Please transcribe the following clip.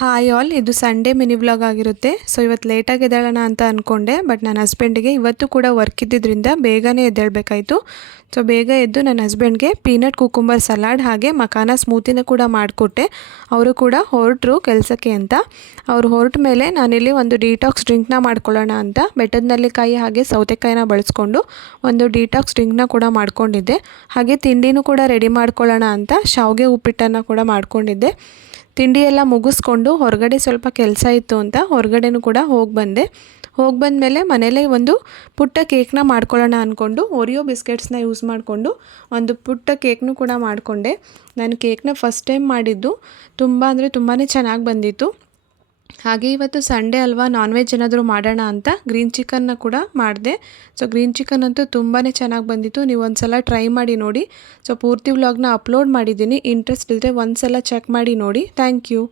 Hi all, ಇದು Sunday mini vlog ಆಗಿರುತ್ತೆ. So ಇವತ್ತು ಲೇಟಾಗಿ ಎದ್ದೇಳೋಣ ಅಂತ ಅಂದ್ಕೊಂಡೆ, ಬಟ್ ನನ್ನ ಹಸ್ಬೆಂಡಿಗೆ ಇವತ್ತು ಕೂಡ ವರ್ಕ್ ಇದ್ದಿದ್ದರಿಂದ ಬೇಗನೆ ಎದ್ದೇಳಬೇಕಾಯಿತು. ಸೊ ಬೇಗ ಎದ್ದು ನನ್ನ ಹಸ್ಬೆಂಡ್ಗೆ ಪೀನಟ್ ಕುಕುಂಬರ್ ಸಲಾಡ್ ಹಾಗೆ ಮಖಾನ ಸ್ಮೂತಿನ ಕೂಡ ಮಾಡಿಕೊಟ್ಟೆ. ಅವರು ಕೂಡ ಹೊರಟರು ಕೆಲಸಕ್ಕೆ ಅಂತ. ಅವರು ಹೊರಟ ಮೇಲೆ ನಾನಿಲ್ಲಿ ಒಂದು ಡಿಟಾಕ್ಸ್ ಡ್ರಿಂಕ್ನ ಮಾಡ್ಕೊಳ್ಳೋಣ ಅಂತ ಬೆಟ್ಟದ ನೆಲ್ಲಿಕಾಯಿ ಹಾಗೆ ಸೌತೆಕಾಯಿನ ಬಳಸ್ಕೊಂಡು ಒಂದು ಡಿಟಾಕ್ಸ್ ಡ್ರಿಂಕ್ನ ಕೂಡ ಮಾಡ್ಕೊಂಡಿದ್ದೆ. ಹಾಗೆ ತಿಂಡಿನೂ ಕೂಡ ರೆಡಿ ಮಾಡ್ಕೊಳ್ಳೋಣ ಅಂತ ಶಾವಿಗೆ ಉಪ್ಪಿಟ್ಟನ್ನು ಕೂಡ ಮಾಡ್ಕೊಂಡಿದ್ದೆ. ತಿಂಡಿ ಎಲ್ಲ ಮುಗಿಸ್ಕೊಂಡು ಹೊರಗಡೆ ಸ್ವಲ್ಪ ಕೆಲಸ ಇತ್ತು ಅಂತ ಹೊರಗಡೆನೂ ಕೂಡ ಹೋಗಿ ಬಂದಮೇಲೆ ಮನೇಲೇ ಒಂದು ಪುಟ್ಟ ಕೇಕ್ನ ಮಾಡ್ಕೊಳ್ಳೋಣ ಅಂದ್ಕೊಂಡು ಓರಿಯೋ ಬಿಸ್ಕೆಟ್ಸ್ನ ಯೂಸ್ ಮಾಡಿಕೊಂಡು ಒಂದು ಪುಟ್ಟ ಕೇಕ್ನೂ ಕೂಡ ಮಾಡಿಕೊಂಡೆ. ನಾನು ಕೇಕ್ನ ಫಸ್ಟ್ ಟೈಮ್ ಮಾಡಿದ್ದು, ತುಂಬ ಅಂದರೆ ತುಂಬಾ ಚೆನ್ನಾಗಿ ಬಂದಿತ್ತು. ಹಾಗೆ ಇವತ್ತು ಸಂಡೇ ಅಲ್ವಾ, ನಾನ್ ವೆಜ್ ಏನಾದರೂ ಮಾಡೋಣ ಅಂತ ಗ್ರೀನ್ ಚಿಕನ್ನ ಕೂಡ ಮಾಡಿದೆ. ಸೊ ಗ್ರೀನ್ ಚಿಕನ್ ಅಂತೂ ತುಂಬಾ ಚೆನ್ನಾಗಿ ಬಂದಿತ್ತು. ನೀವು ಒಂದು ಸಲ ಟ್ರೈ ಮಾಡಿ ನೋಡಿ. ಸೊ ಪೂರ್ತಿ ವ್ಲಾಗ್ನ ಅಪ್ಲೋಡ್ ಮಾಡಿದ್ದೀನಿ, ಇಂಟ್ರೆಸ್ಟ್ ಇದ್ದರೆ ಒಂದು ಸಲ ಚೆಕ್ ಮಾಡಿ ನೋಡಿ. Thank you.